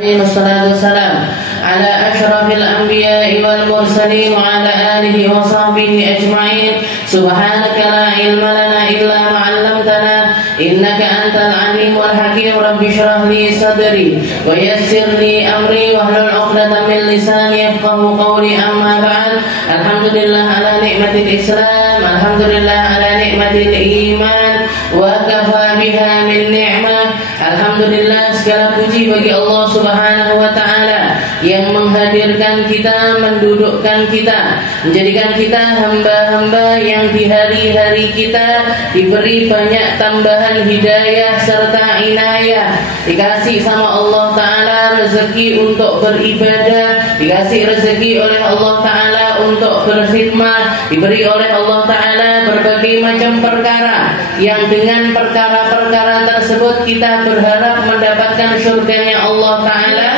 Wassalatu wassalam ala asyrafil anbiya'i wal mursalin wa ala alihi wa sahbihi ajma'in. Subhanaka la ilma lana illa ma 'allamtana innaka antal alimul hakim. Rabbi shrah li sadri wa yassir li amri wahlul 'uqdatam min lisani yafqahu qawli. Amma ba'd. Alhamdulillah ala ni'matil Islam, alhamdulillah ala ni'matil iman, wa kafa biha min ni'mah. Alhamdulillah, segala puji bagi Allah Subhanahu wa ta'ala yang menghadirkan kita, mendudukkan kita, menjadikan kita hamba-hamba yang di hari-hari kita diberi banyak tambahan hidayah serta inayah. Dikasih sama Allah ta'ala rezeki untuk beribadah, dikasih rezeki oleh Allah ta'ala untuk berkhidmat, diberi oleh Allah ta'ala berbagai macam perkara yang dengan perkara-perkara tersebut kita berharap mendapatkan surganya Allah ta'ala,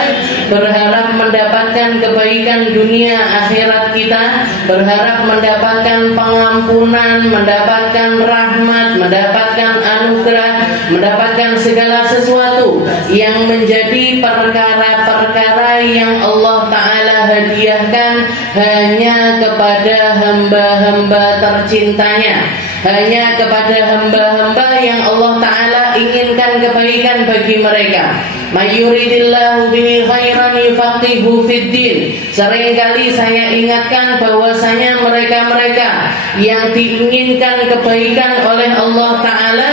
berharap mendapatkan kebaikan dunia akhirat kita, berharap mendapatkan pengampunan, mendapatkan rahmat, mendapatkan anugerah, mendapatkan segala sesuatu yang menjadi perkara-perkara yang Allah ta'ala hadiahkan hanya kepada hamba-hamba tercintanya, hanya kepada hamba-hamba yang Allah ta'ala inginkan kebaikan bagi mereka. Mayuridillahu bihi khairan yufaqihu fiddin. Seringkali saya ingatkan bahwasanya mereka-mereka yang diinginkan kebaikan oleh Allah ta'ala,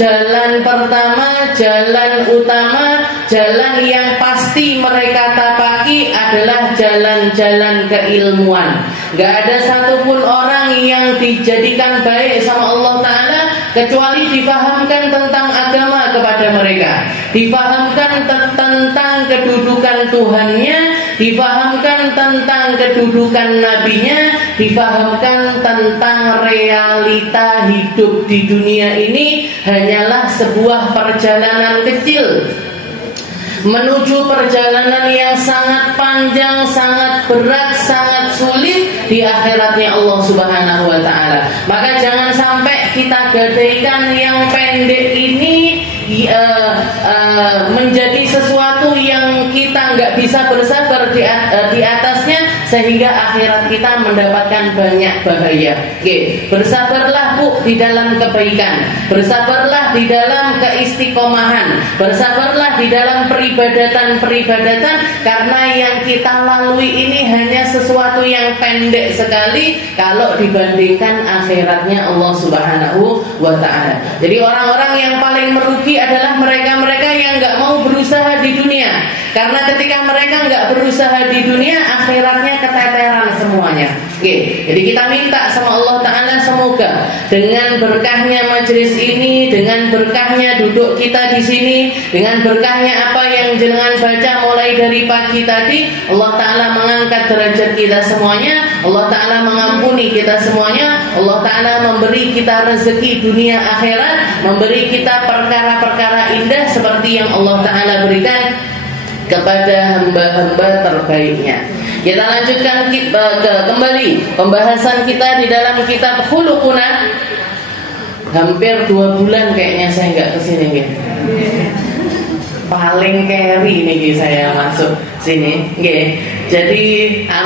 jalan pertama, jalan utama, jalan yang pasti mereka tapaki adalah jalan-jalan keilmuan. Gak ada satupun orang yang dijadikan baik sama Allah ta'ala kecuali difahamkan tentang agama kepada mereka, difahamkan tentang kedudukan Tuhannya, difahamkan tentang kedudukan nabinya, difahamkan tentang realita hidup di dunia ini hanyalah sebuah perjalanan kecil menuju perjalanan yang sangat panjang, sangat berat, sangat sulit di akhiratnya Allah Subhanahu wa ta'ala. Maka jangan sampai kita gadaikan yang pendek ini menjadi sesuatu yang kita nggak bisa bersabar di atasnya, sehingga akhirat kita mendapatkan banyak bahaya. Oke, bersabarlah Bu di dalam kebaikan, bersabarlah di dalam keistiqomahan, bersabarlah di dalam peribadatan, karena yang kita lalui ini hanya sesuatu yang pendek sekali kalau dibandingkan akhiratnya Allah Subhanahu wa ta'ala. Jadi orang-orang yang paling merugi adalah mereka-mereka yang nggak mau berusaha di dunia, karena ketika mereka nggak berusaha di dunia, akhiratnya keteteran semuanya. Oke, jadi kita minta sama Allah ta'ala semoga dengan berkahnya majelis ini, dengan berkahnya duduk kita di sini, dengan berkahnya apa yang jenengan baca mulai dari pagi tadi, Allah ta'ala mengangkat derajat kita semuanya, Allah ta'ala mengampuni kita semuanya, Allah ta'ala memberi kita rezeki dunia akhirat, memberi kita perkara-perkara indah seperti yang Allah ta'ala berikan kepada hamba-hamba terbaiknya. Kita lanjutkan kembali pembahasan kita di dalam kitab Khuluquna. Hampir 2 bulan kayaknya saya nggak kesini, gitu. Paling carry nih saya masuk sini, gitu. Jadi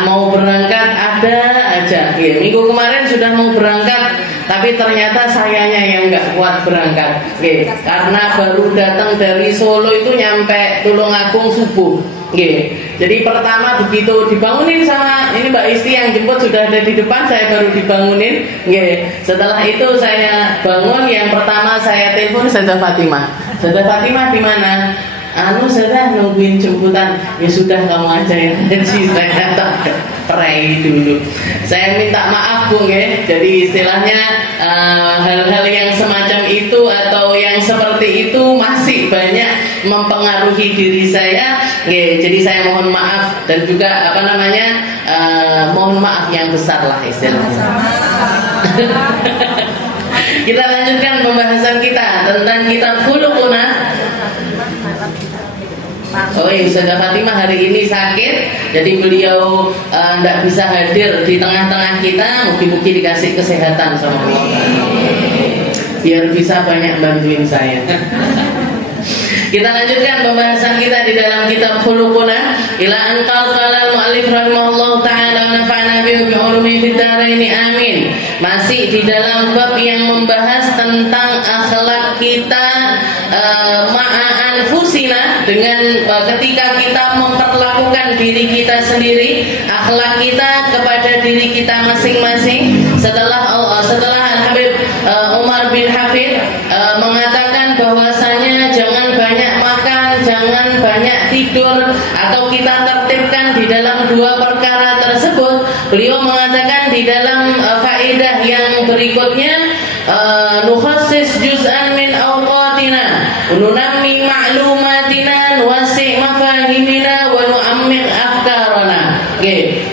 mau berangkat ada aja, gitu. Minggu kemarin sudah mau berangkat, tapi ternyata sayanya yang nggak kuat berangkat, gitu. Karena baru datang dari Solo itu nyampe Tulungagung subuh. Jadi pertama begitu dibangunin sama ini Mbak Isti yang jemput sudah ada di depan, saya baru dibangunin. Setelah itu saya bangun, yang pertama saya telepon Sayyidah Fatimah. Sayyidah Fatimah di mana? Saya nungguin jemputan. Ya sudah, kamu aja yang ngaji, saya tak pray dulu. Saya minta maaf Bu, jadi istilahnya hal-hal yang semacam itu atau yang seperti itu masih banyak mempengaruhi diri saya. Jadi saya mohon maaf, dan juga mohon maaf yang besar lah istilahnya. Kita lanjutkan pembahasan kita tentang kitab Khuluquna. Oh iya, Sayyidah Fatimah hari ini sakit, jadi beliau tidak bisa hadir di tengah-tengah kita. Mungkin dikasih kesehatan sama Allah, biar bisa banyak bantuin saya. Kita lanjutkan pembahasan kita di dalam kitab Khuluquna ila an qala al-mu'allif rahimahullahu taala wa nafa'ana bihi bi ulumi fid dharain amin. Masih di dalam bab yang membahas tentang akhlak kita ma'a anfusina, dengan ketika kita memperlakukan diri kita sendiri, akhlak kita kepada diri kita masing-masing. Setelah Al-Habib Umar bin Hafid mengatakan bahwasanya jangan banyak makan, jangan banyak tidur, atau kita tertibkan di dalam dua perkara tersebut. Beliau mengatakan di dalam faedah yang berikutnya, nukhassis juz'an min awqatina, nunammi ma'lumatina, nuwassi' mafahimina, wa nu'ammik afkarana.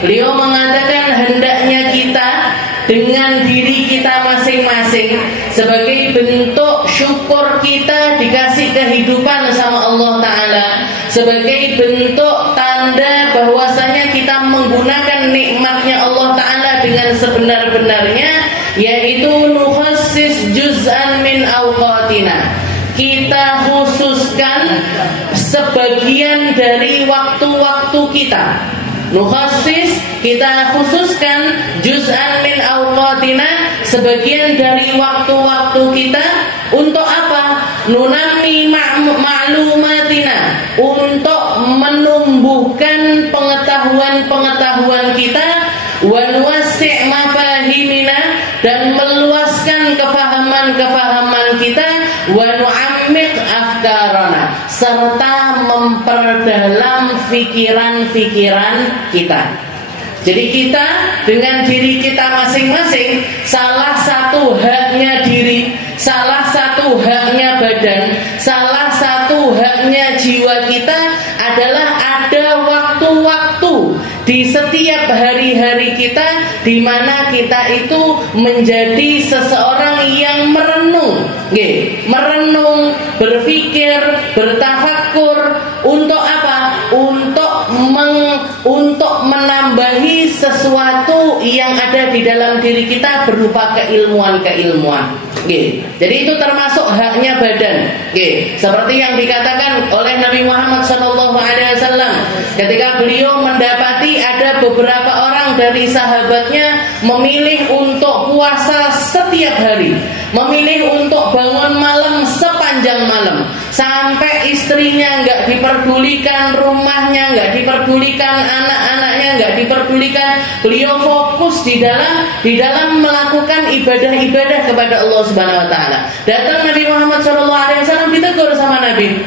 Beliau mengatakan hendaknya kita dengan diri kita masing-masing sebagai bentuk syukur kita dikasih kehidupan sama Allah Ta'ala, sebagai bentuk tanda bahwasanya kita menggunakan nikmatnya Allah Ta'ala dengan sebenar-benarnya, yaitu nukhassis juz'an min awqatina, kita khususkan sebagian dari waktu-waktu kita. Nukhassis, kita khususkan juz'an min awqatina, sebagian dari waktu-waktu kita. Untuk apa? Nunammi ma'lumatina, untuk menumbuhkan pengetahuan-pengetahuan kita, wa nuwassi' mafahimina, dan meluaskan kefahaman-kefahaman kita, wa nu'ammik afkarana, serta memperdalam pikiran-pikiran kita. Jadi kita dengan diri kita masing-masing, salah satu haknya diri, salah satu haknya badan, salah satu haknya jiwa kita adalah ada waktu-waktu di setiap hari-hari kita di mana kita itu menjadi seseorang yang merenung, berpikir, bertafakur. Untuk apa? Untuk menambahi sesuatu yang ada di dalam diri kita berupa keilmuan-keilmuan. Jadi itu termasuk haknya badan. Seperti yang dikatakan oleh Nabi Muhammad SAW ketika beliau mendapati ada beberapa orang dari sahabatnya memilih untuk puasa setiap hari, memilih untuk bangun malam sepanjang malam, sampai istrinya nggak diperdulikan, rumahnya nggak diperdulikan, anak-anaknya nggak diperdulikan. Beliau fokus di dalam melakukan ibadah-ibadah kepada Allah Subhanahu Wa Taala. Datang Nabi Muhammad SAW ditegur sama Nabi.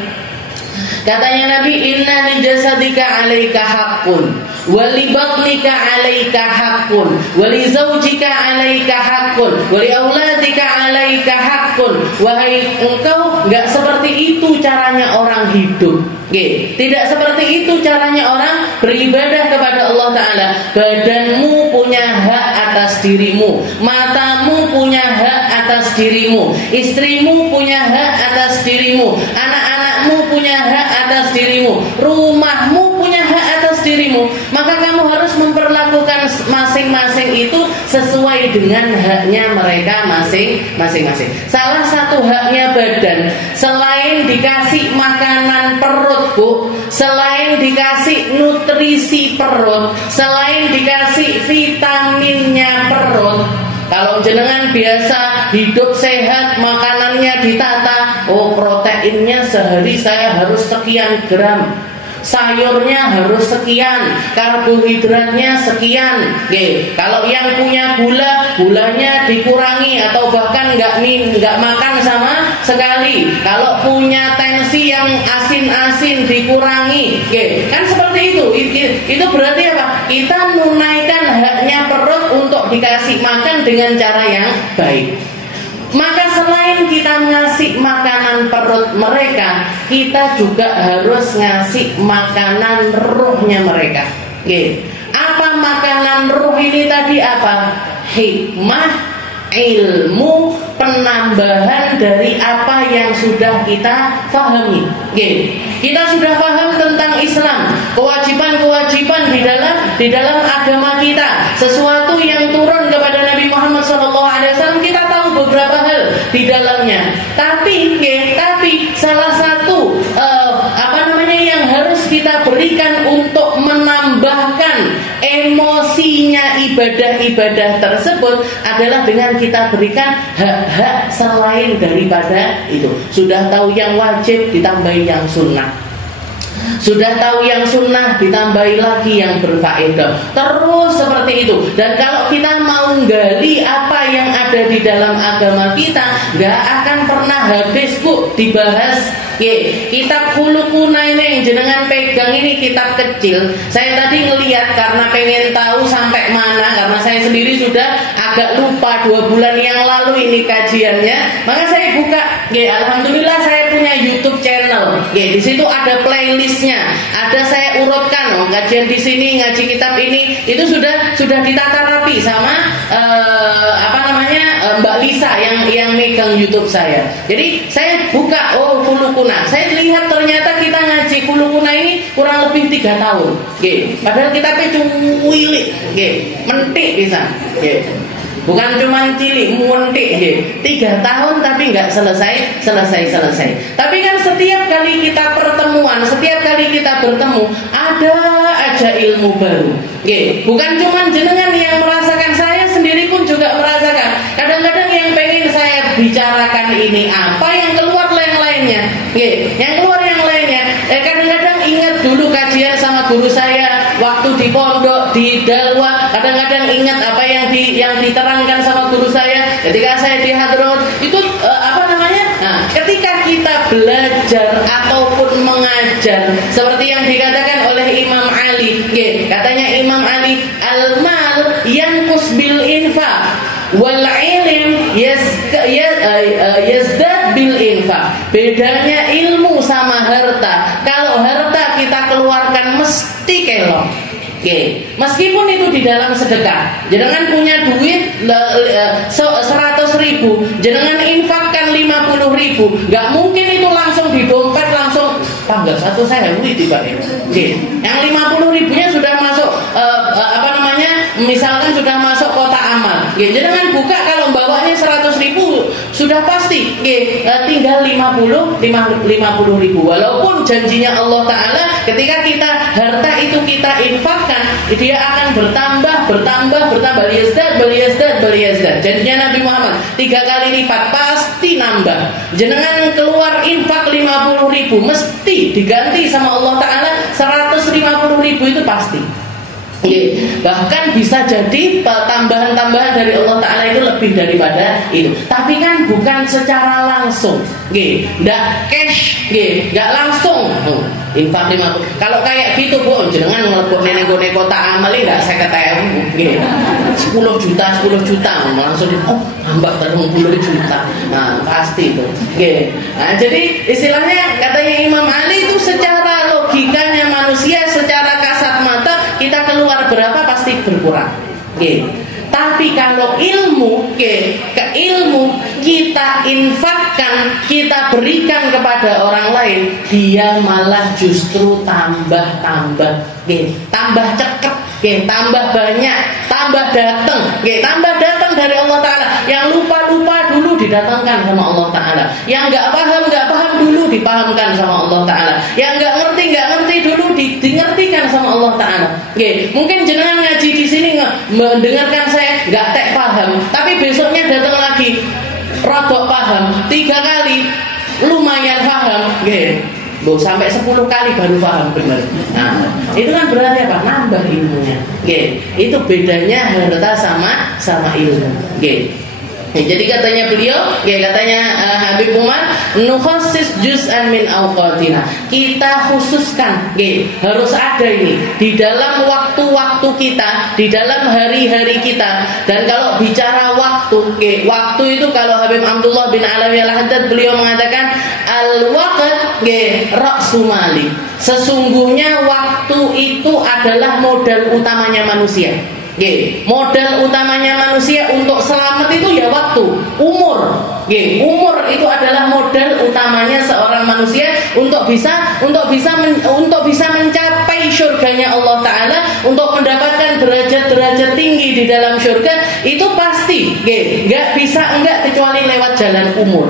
Katanya Nabi, inna li jasadika 'alaika haqqun, wa li batnika 'alaika haqqun, wa li zawjika 'alaika haqqun, wa li auladika 'alaika haqqun. Wahai engkau, enggak seperti itu caranya orang hidup. Tidak seperti itu caranya orang beribadah kepada Allah Ta'ala. Badanmu punya hak atas dirimu, matamu punya hak atas dirimu, istrimu punya hak atas dirimu, anak-anakmu punya hak atas dirimu, rumahmu punya hak atas dirimu. Maka kamu harus memperlakukan masing-masing itu sesuai dengan haknya mereka masing-masing. Salah satu haknya badan, selain dikasih makanan perut, Bu, selain dikasih nutrisi perut, selain dikasih vitaminnya perut. Kalau jenengan biasa hidup sehat, makanannya ditata, proteinnya sehari saya harus sekian gram, sayurnya harus sekian, karbohidratnya sekian. Kalau yang punya gulanya dikurangi atau bahkan nggak makan sama sekali. Kalau punya tensi yang asin-asin dikurangi. Kan seperti itu. Itu berarti apa? Kita menunaikan haknya perut untuk dikasih makan dengan cara yang baik. Maka selain kita ngasih makanan perut mereka, kita juga harus ngasih makanan ruhnya mereka. Apa makanan ruh ini tadi? Apa? Hikmah, ilmu, penambahan dari apa yang sudah kita pahami. Kita sudah paham tentang Islam, kewajiban-kewajiban di dalam agama kita, sesuatu yang turun kepada Nabi Muhammad SAW kita tahu beberapa hal di dalamnya. Tapi salah satu yang harus kita berikan untuk menambahkan emosinya ibadah-ibadah tersebut adalah dengan kita berikan hak-hak selain daripada itu. Sudah tahu yang wajib, ditambahi yang sunnah. Sudah tahu yang sunnah, ditambahi lagi yang berfaedah. Terus seperti itu. Dan kalau kita mau gali apa yang ada di dalam agama kita, gak akan pernah habis bu dibahas. Kitab Khuluquna ini yang jenengan pegang ini kitab kecil. Saya tadi ngelihat karena pengen tahu sampai mana, karena saya sendiri sudah agak lupa 2 bulan yang lalu ini kajiannya. Maka saya buka. Alhamdulillah saya punya YouTube channel. Di situ ada playlistnya. Ada saya urutkan. Kajian di sini, ngaji kitab ini itu sudah ditata rapi sama Mbak Lisa yang megang YouTube saya. Jadi saya buka Khuluquna. Saya lihat ternyata kita ngaji Khuluquna ini kurang lebih 3 tahun. Padahal kitabnya cuwilik, mentik bisa. Bukan cuma cilik, muntik. 3 tahun tapi nggak selesai. Tapi kan setiap kali kita pertemuan, setiap kali kita bertemu, ada aja ilmu baru. Bukan cuma jenengan yang merasakan, saya sendiri pun juga merasakan. Kadang-kadang yang pengen saya bicarakan ini apa, yang keluar yang lainnya. Yang keluar yang lainnya. Kadang-kadang ingat dulu kajian sama guru saya waktu di pondok di Dalwa. Kadang-kadang ingat apa yang diterangkan sama guru saya ketika saya di Hadramaut. Itu ketika kita belajar ataupun mengajar, seperti yang dikatakan oleh Imam Ali. Katanya Imam Ali, al-mal yanqus bil infaq wal ilm yazdad bil infaq. Bedanya ilmu sama harta. Kalau harta kita keluarkan mesti kelong. Meskipun itu di dalam sedekah. Jenengan punya duit 100.000, jenengan infakkan 50.000, nggak mungkin itu langsung di dompet langsung tanggal 1 saya tiba. Yang 50.000-nya sudah masuk misalkan sudah masuk kotak amal. Jenengan buka, kalau bawahnya 100.000 sudah pasti tinggal 50.000. Walaupun janjinya Allah Ta'ala ketika kita harta itu kita infakkan, dia akan bertambah. Liyazdad. Janjinya Nabi Muhammad 3 kali lipat pasti nambah. Jenengan keluar infak 50.000 mesti diganti sama Allah Ta'ala 150.000 itu pasti. Bahkan bisa jadi tambahan-tambahan dari Allah Ta'ala itu lebih daripada itu. Tapi kan bukan secara langsung, nggak cash, nggak langsung infak 50. Kalau kayak gitu bu, jenengan ngelebok nenek kota amal ini nggak saya ketemu, 10 juta langsung tambah 30 juta. Nah pasti itu. Nah jadi istilahnya katanya Imam Ali itu secara logikanya manusia, secara kasat mata kita keluar berapa pasti berkurang. Tapi kalau ilmu, ilmu kita infakkan, kita berikan kepada orang lain, dia malah justru tambah cekep, tambah banyak, tambah datang dari Allah Ta'ala. Yang lupa dulu didatangkan sama Allah Ta'ala. Yang nggak paham dulu dipahamkan sama Allah Ta'ala. Yang nggak ngerti dulu dingertikan sama Allah Ta'ala. Mungkin jenengan ngaji di sini mendengarkan saya nggak paham, tapi besoknya datang lagi rodok paham, 3 kali lumayan paham, sampai 10 kali baru paham benar. Nah itu kan berarti apa? Nambah ilmunya. Itu bedanya harta sama ilmu. Jadi katanya beliau, katanya Habib Umar, nukhassis juz'an min awqatina. Kita khususkan, harus ada ini di dalam waktu-waktu kita, di dalam hari-hari kita. Dan kalau bicara waktu, waktu itu kalau Habib Abdullah bin Alawi al-Haddad beliau mengatakan al-waqt ra'su mali. Sesungguhnya waktu itu adalah modal utamanya manusia. Modal utamanya manusia untuk selamat itu ya waktu, umur. Umur itu adalah modal utamanya seorang manusia untuk bisa mencapai syurganya Allah Ta'ala, untuk mendapatkan derajat-derajat tinggi di dalam syurga, itu pasti nggak bisa enggak kecuali lewat jalan umur.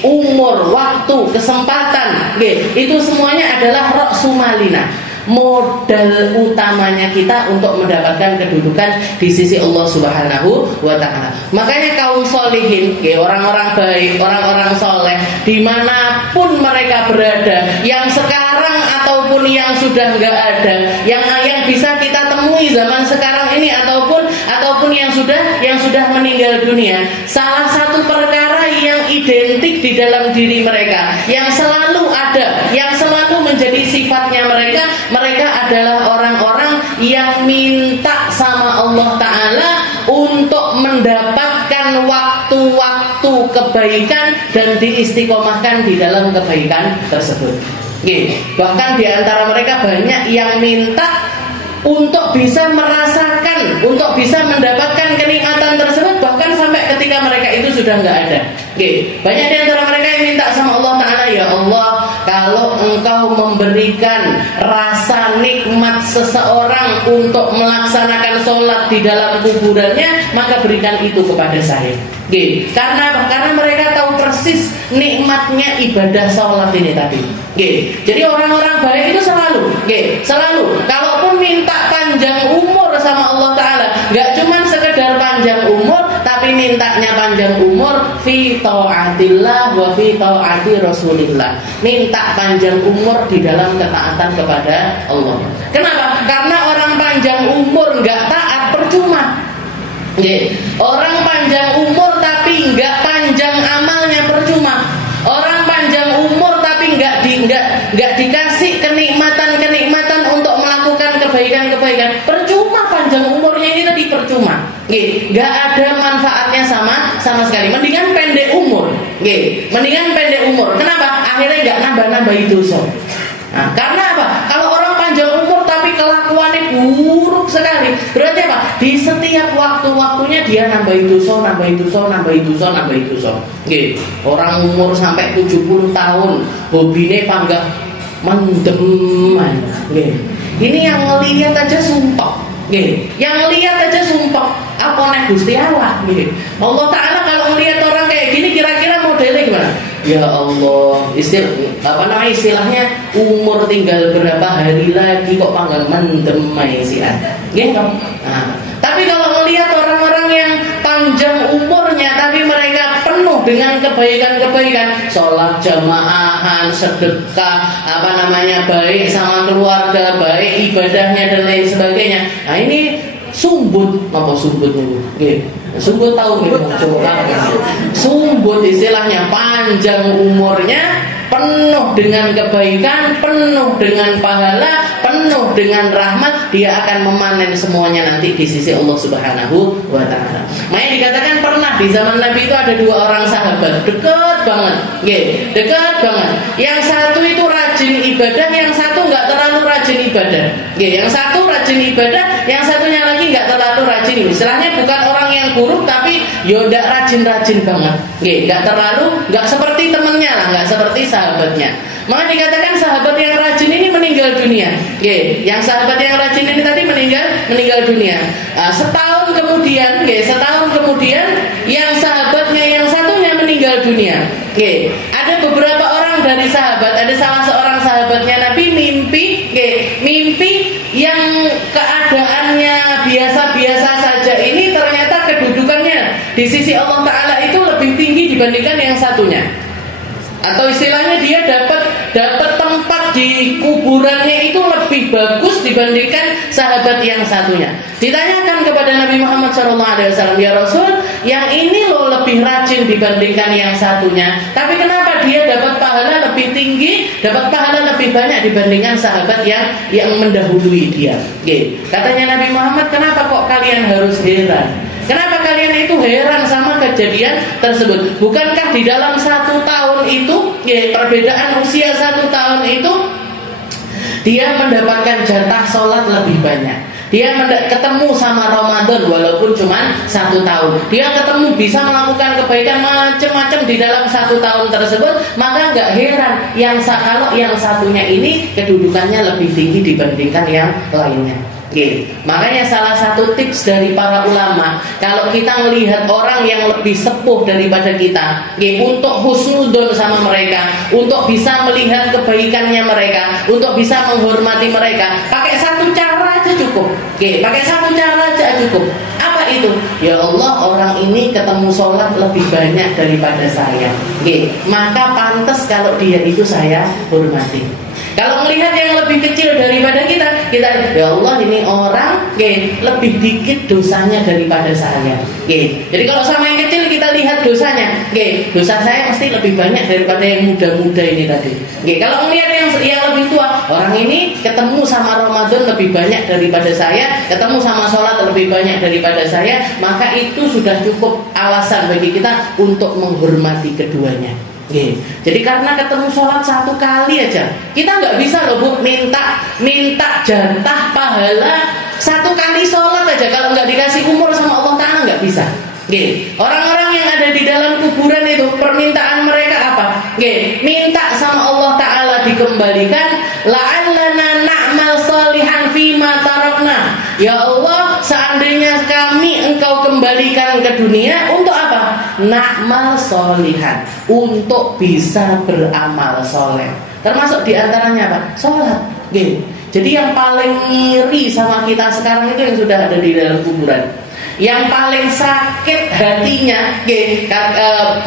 Umur, waktu, kesempatan, itu semuanya adalah ra'su malina, modal utamanya kita untuk mendapatkan kedudukan di sisi Allah Subhanahu wa Ta'ala. Makanya kaum solihin, orang-orang baik, orang-orang soleh, dimanapun mereka berada, yang sekarang ataupun yang sudah nggak ada, yang bisa kita temui zaman sekarang ini ataupun yang sudah meninggal dunia, salah satu perkara yang identik di dalam diri mereka, yang selalu ada, yang selalu menjadi sifatnya mereka adalah orang-orang yang minta sama Allah Ta'ala untuk mendapatkan waktu-waktu kebaikan dan diistiqomahkan di dalam kebaikan tersebut. Bahkan di antara mereka banyak yang minta untuk bisa merasakan, untuk bisa mendapatkan kenikmatan tersebut, bahkan sampai ketika mereka itu sudah nggak ada. Banyak di antara mereka yang minta sama Allah Ta'ala, ya Allah, kalau Engkau memberikan rasa nikmat seseorang untuk melaksanakan sholat di dalam kuburannya, maka berikan itu kepada saya. Karena mereka tahu persis nikmatnya ibadah sholat ini tadi. Jadi orang-orang baik itu selalu kalaupun minta panjang umur sama Allah Ta'ala, gak cuma sekedar panjang umur, tapi mintanya panjang umur fi ta'atillah wa fi ta'ati Rasulillah. Minta panjang umur di dalam ketaatan kepada Allah. Kenapa? Karena orang panjang umur gak taat percuma. Orang panjang umur tapi nggak panjang amalnya percuma. Orang panjang umur tapi nggak dikasih kenikmatan untuk melakukan kebaikan percuma. Panjang umurnya ini tadi percuma. Nggak ada manfaatnya sama sekali. Mendingan pendek umur. Kenapa? Akhirnya nggak nambah dosa. Nah, karena apa? Kalau orang panjang umur tapi kelakuannya buruk sekali, berarti apa? Di setiap waktu-waktunya dia nambahin dosa. Orang umur sampai 70 tahun, hobinya panggah mendem. Ini yang ngelihat aja sumpah. Apa nek Gusti Allah? Allah Ta'ala kalau melihat orang kayak gini, kira-kira modelnya gimana? Ya Allah, istilahnya umur tinggal berapa hari lagi kok panggang mendem maisian. Tapi kalau melihat orang-orang yang panjang umurnya tapi mereka penuh dengan kebaikan, sholat jamaahan, sedekah, baik sama keluarga, baik ibadahnya dan lain sebagainya. Nah ini sumbut ini. Sumbut tahu nih, sumbut istilahnya panjang umurnya, penuh dengan kebaikan, penuh dengan pahala, penuh dengan rahmat, dia akan memanen semuanya nanti di sisi Allah Subhanahu wa Ta'ala. Makanya dikatakan pernah di zaman Nabi itu ada dua orang sahabat dekat banget. Yang satu itu rajin ibadah, yang satu nggak terlalu rajin ibadah. Yang satu rajin ibadah, yang satunya lagi nggak terlalu rajin. Istilahnya bukan orang yang buruk tapi nggak rajin-rajin banget. Nggak seperti temennya lah, nggak seperti sahabatnya. Maka dikatakan sahabat yang rajin ini meninggal dunia. Yang sahabat yang rajin ini tadi meninggal dunia. Setahun kemudian, yang sahabatnya yang satunya meninggal dunia. Ada beberapa orang dari sahabat, ada salah seorang sahabatnya Nabi mimpi yang keadaannya biasa-biasa saja ini, ternyata kedudukannya di sisi Allah Ta'ala itu lebih tinggi dibandingkan yang satunya. Atau istilahnya dia dapat tempat di kuburannya itu lebih bagus dibandingkan sahabat yang satunya. Ditanyakan kepada Nabi Muhammad SAW, ya Rasul, yang ini loh lebih rajin dibandingkan yang satunya, tapi kenapa dia dapat pahala lebih tinggi, dapat pahala lebih banyak dibandingkan sahabat yang mendahului dia? Katanya Nabi Muhammad, kenapa kok kalian harus heran? Kenapa kalian itu heran sama kejadian tersebut? Bukankah di dalam 1 tahun itu, perbedaan usia 1 tahun itu, dia mendapatkan jatah sholat lebih banyak, Dia ketemu sama Ramadan walaupun cuma 1 tahun. Dia ketemu bisa melakukan kebaikan macam-macam di dalam 1 tahun tersebut, maka nggak heran kalau yang satunya ini kedudukannya lebih tinggi dibandingkan yang lainnya. Oke. Makanya salah satu tips dari para ulama, kalau kita melihat orang yang lebih sepuh daripada kita, untuk husnudon sama mereka, untuk bisa melihat kebaikannya mereka, untuk bisa menghormati mereka, pakai satu cara aja cukup. Pakai satu cara aja cukup. Apa itu? Ya Allah, orang ini ketemu sholat lebih banyak daripada saya. Maka pantas kalau dia itu saya hormati. Kalau melihat yang lebih kecil daripada kita ya Allah, ini orang lebih dikit dosanya daripada saya. Jadi kalau sama yang kecil kita lihat dosanya, dosa saya pasti lebih banyak daripada yang muda-muda ini tadi. Kalau melihat yang lebih tua, orang ini ketemu sama Ramadan lebih banyak daripada saya, ketemu sama sholat lebih banyak daripada saya, maka itu sudah cukup alasan bagi kita untuk menghormati keduanya. Jadi karena ketemu sholat 1 kali aja, kita nggak bisa loh Bu minta jatah pahala 1 kali sholat aja. Kalau nggak dikasih umur sama Allah Ta'ala nggak bisa. Orang-orang yang ada di dalam kuburan itu permintaan mereka apa? Minta sama Allah Ta'ala dikembalikan, la'allana na'mal sholihan fima tarakna. Ya Allah, seandainya kami Engkau kembalikan ke dunia untuk apa? Na'mal sholihan, untuk bisa beramal soleh. Termasuk diantaranya apa? Sholat. Jadi yang paling ngiri sama kita sekarang itu yang sudah ada di dalam kuburan. Yang paling sakit hatinya,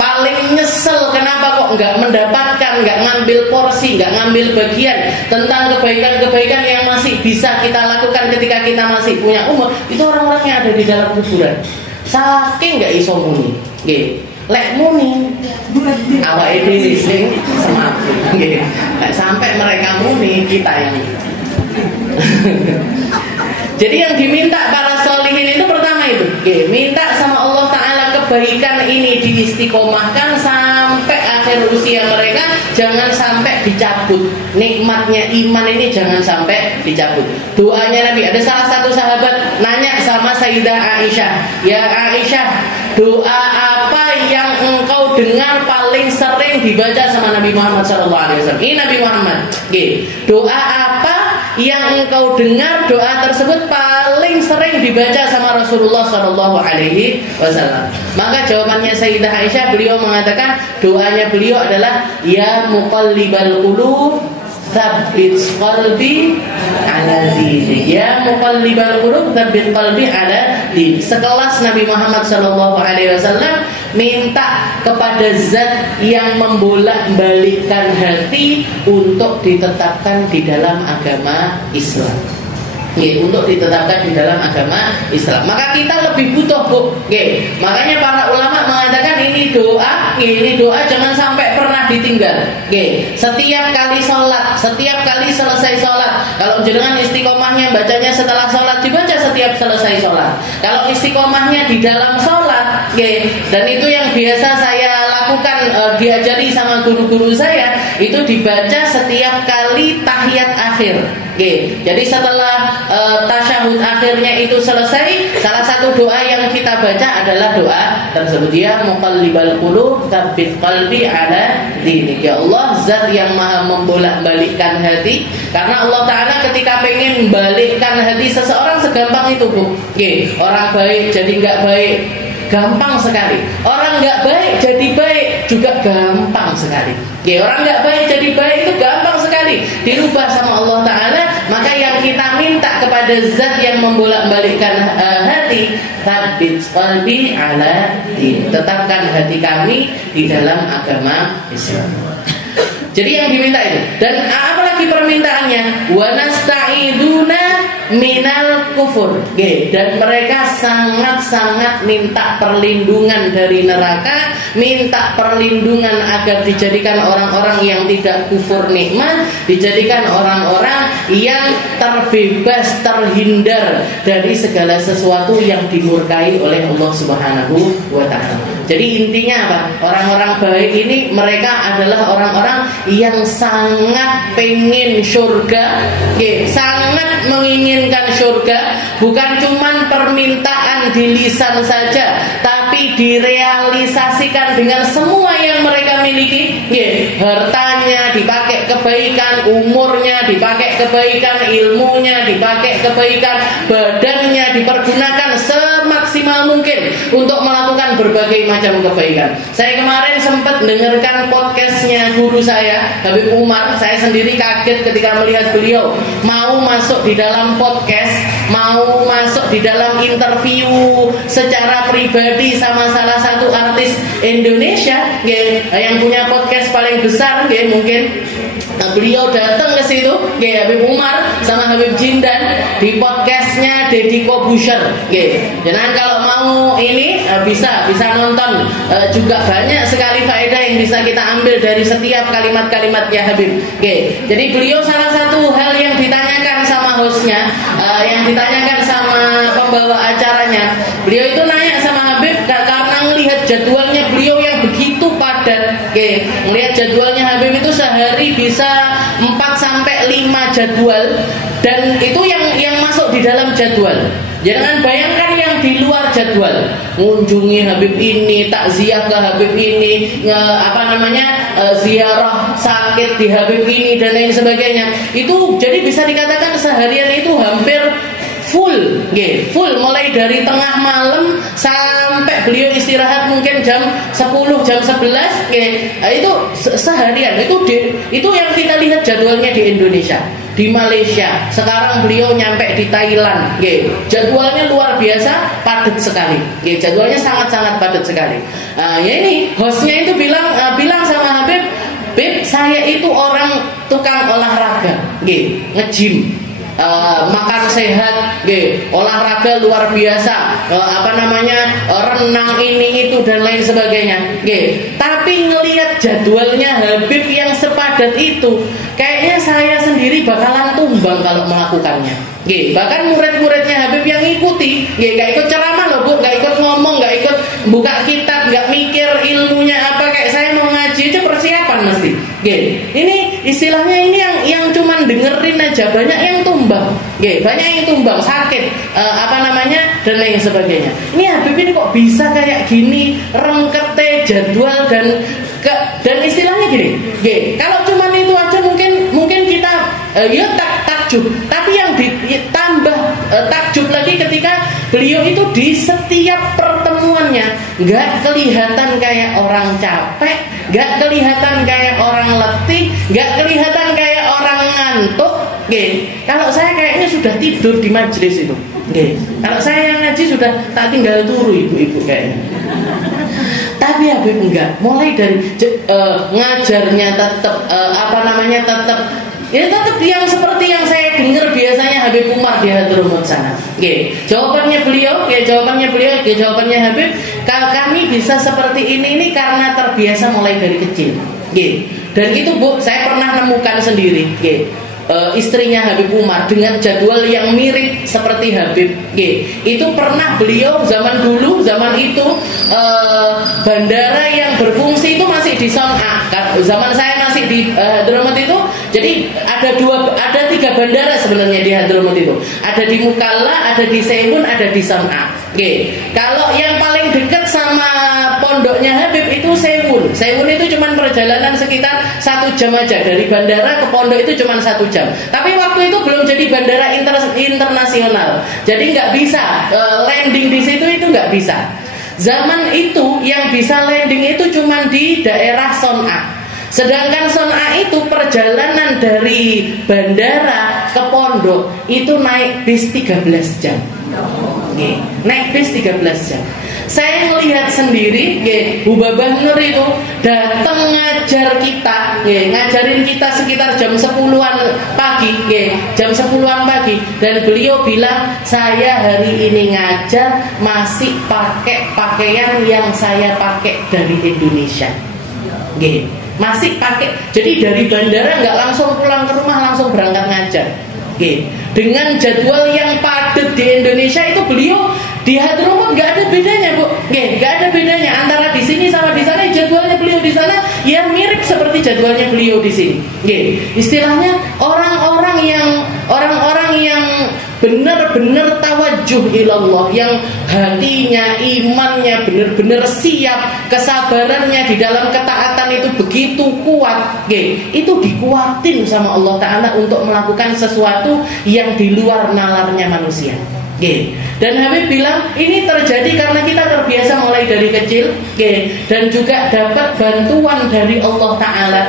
paling nyesel kenapa kok nggak mendapatkan, nggak ngambil porsi, nggak ngambil bagian tentang kebaikan-kebaikan yang masih bisa kita lakukan ketika kita masih punya umur. Itu orang-orang yang ada di dalam kuburan. Saking nggak iso muni, lek muni, awake dhewe sing semakin, sampai mereka muni kita yang. Jadi yang diminta para sholihin itu pertama itu, minta sama Allah Ta'ala kebaikan ini diistiqomahkan sampai akhir usia mereka, jangan sampai dicabut. Nikmatnya iman ini jangan sampai dicabut. Doanya Nabi, ada salah satu sahabat nanya sama Sayyidah Aisyah, ya Aisyah, doa apa yang engkau dengar paling sering dibaca sama Nabi Muhammad SAW? Ini Nabi Muhammad. Doa apa yang engkau dengar doa tersebut paling sering dibaca sama Rasulullah SAW? Maka jawabannya Sayyidah Aisyah, beliau mengatakan doanya beliau adalah ya muqallibal qulub tsabbit qalbi ala dinik. Ya muqallibal qulub tsabbit qalbi ala dinik. Sekelas Nabi Muhammad SAW minta kepada zat yang membolak-balikkan hati untuk ditetapkan di dalam agama Islam. Untuk ditetapkan di dalam agama Islam. Maka kita lebih butuh Bu. Makanya para ulama mengatakan ini doa jangan sampai pernah ditinggal. Setiap kali sholat, setiap kali selesai sholat, kalau jenengan istiqomahnya bacanya setelah sholat, dibaca setiap selesai sholat. Kalau istiqomahnya di dalam sholat, dan itu yang biasa saya lakukan, diajari sama guru-guru saya, itu dibaca setiap kali tahiyat akhir. Jadi setelah tasyahud akhirnya itu selesai, salah satu doa yang kita baca adalah doa tersebut, ya muqallibal qulub tsabbit qalbi ala dinik. Ya Allah, zat yang maha membolak-balikkan hati. Karena Allah Ta'ala ketika pengen balikkan hati seseorang segampang itu Bu. Orang baik jadi nggak baik, gampang sekali. Orang nggak baik jadi baik juga gampang sekali. Orang nggak baik jadi baik itu gampang sekali dirubah sama Allah Ta'ala. Maka yang kita minta kepada zat yang membolak-balikkan hati, tsabbit qalbi ala din, tetapkan hati kami di dalam agama Islam. Jadi yang diminta itu. Dan apalagi permintaannya, wa nasta'iduna minal kufur. Dan mereka sangat-sangat minta perlindungan dari neraka, minta perlindungan agar dijadikan orang-orang yang tidak kufur nikmat, dijadikan orang-orang yang terbebas, terhindar dari segala sesuatu yang dimurkai oleh Allah Subhanahu wa Ta'ala. Jadi intinya apa? Orang-orang baik ini mereka adalah orang-orang yang sangat pengen surga, sangat menginginkan menginginkan surga bukan cuman permintaan di lisan saja, tapi direalisasikan dengan semua yang mereka miliki. Hartanya dipakai kebaikan, umurnya dipakai kebaikan, ilmunya dipakai kebaikan, badannya dipergunakan semaksimal mungkin untuk melakukan berbagai macam kebaikan. Saya kemarin sempat dengarkan podcastnya guru saya, Habib Umar. Saya sendiri kaget ketika melihat beliau mau masuk di dalam podcast, mau masuk di dalam interview secara pribadi sama salah satu artis Indonesia yang punya podcast paling besar, mungkin beliau datang ke situ, Habib Umar sama Habib Jindan di podcastnya Deddy Kobusher. Jangan kalau mau ini bisa nonton, juga banyak sekali faedah yang bisa kita ambil dari setiap kalimat-kalimatnya Habib. Jadi beliau salah satu hal yang ditanyakan sama hostnya, yang ditanyakan sama pembawa acaranya, beliau itu nanya sama Habib karena melihat jadwalnya beliau yang begitu padat. Melihat jadwalnya Habib itu sehari bisa 4-5 jadwal, dan itu yang masuk di dalam jadwal. Jangan bayangkan yang di luar jadwal, mengunjungi Habib ini, takziah ke Habib ini, ziarah sakit di Habib ini dan lain sebagainya. Itu jadi bisa dikatakan seharian itu hampir full, mulai dari tengah malam sampai beliau istirahat mungkin jam 10, jam 11, itu seharian. Itu yang kita lihat jadwalnya di Indonesia, di Malaysia. Sekarang beliau nyampe di Thailand, jadwalnya luar biasa padat sekali, jadwalnya sangat-sangat padat sekali. Ini hostnya itu bilang sama Habib, saya itu orang tukang olahraga, nge-gym, makan sehat, olahraga luar biasa, renang ini itu dan lain sebagainya. Tapi ngelihat jadwalnya Habib yang sepadat itu, kayaknya saya sendiri bakalan tumbang kalau melakukannya. Bahkan murid-muridnya Habib yang ikuti, gak ikut ceramah loh Bu, gak ikut ngomong, gak ikut buka kitab, gak mikir ilmunya apa, kayak saya mau ngaji itu persiapan mesti. Ini istilahnya ini yang cuman dengerin aja, banyak yang tumbang, banyak yang tumbang, sakit, dan lain sebagainya. Ini Habib ini kok bisa kayak gini, rengkete jadwal dan istilahnya gini. Kalau cuman itu aja mungkin kita takjub, tapi yang ditambah takjub lagi ketika beliau itu di setiap pertemuannya nggak kelihatan kayak orang capek, nggak kelihatan kayak orang letih, nggak kelihatan kayak orang ngantuk. Kalau saya kayaknya sudah tidur di majelis itu. Kalau saya yang ngaji sudah tak tinggal turu ibu-ibu kayaknya. Tapi Habib enggak, mulai dari ngajarnya tetap tetap yang seperti yang saya dengar biasanya Habib Umar di Hadramut sana. Jawabannya Habib, kami bisa seperti ini karena terbiasa mulai dari kecil. Dan itu Bu, saya pernah nemukan sendiri. Istrinya Habib Umar dengan jadwal yang mirip seperti Habib. Itu pernah beliau zaman itu bandara yang berfungsi itu masih di Son'a. Zaman saya masih di Hadramut itu, jadi ada 3 bandara sebenarnya di Hadramut itu. Ada di Mukalla, ada di Sewun, ada di Son'a. Kalau yang paling dekat sama pondoknya Habib itu Sewun. Sewun itu cuma perjalanan sekitar 1 jam aja, dari bandara ke pondok itu cuma 1 jam. Tapi waktu itu belum jadi bandara internasional, jadi nggak bisa landing di situ, itu nggak bisa. Zaman itu yang bisa landing itu cuma di daerah Son'a. Sedangkan Son'a itu perjalanan dari bandara ke pondok itu naik bis 13 jam. Naik bis 13 jam. Saya melihat sendiri, Bu Babah Nur itu datang ngajar kita, ngajarin kita sekitar jam 10-an pagi, jam 10-an pagi, dan beliau bilang, saya hari ini ngajar masih pakai pakaian yang saya pakai dari Indonesia. Masih pakai, jadi dari bandara nggak langsung pulang ke rumah, langsung berangkat ngajar. Dengan jadwal yang padat di Indonesia itu, beliau di Hadramut nggak ada bedanya Bu, nggak ada bedanya antara di sini sama di sana. Jadwalnya beliau di sana ya mirip seperti jadwalnya beliau di sini. Istilahnya orang-orang yang benar-benar tawajuh ilallah, yang hatinya, imannya benar-benar siap, kesabarannya di dalam ketaatan itu begitu kuat, itu dikuatin sama Allah Ta'ala untuk melakukan sesuatu yang di luar nalarnya manusia. Dan Habib bilang ini terjadi karena kita terbiasa mulai dari kecil, dan juga dapat bantuan dari Allah Ta'ala.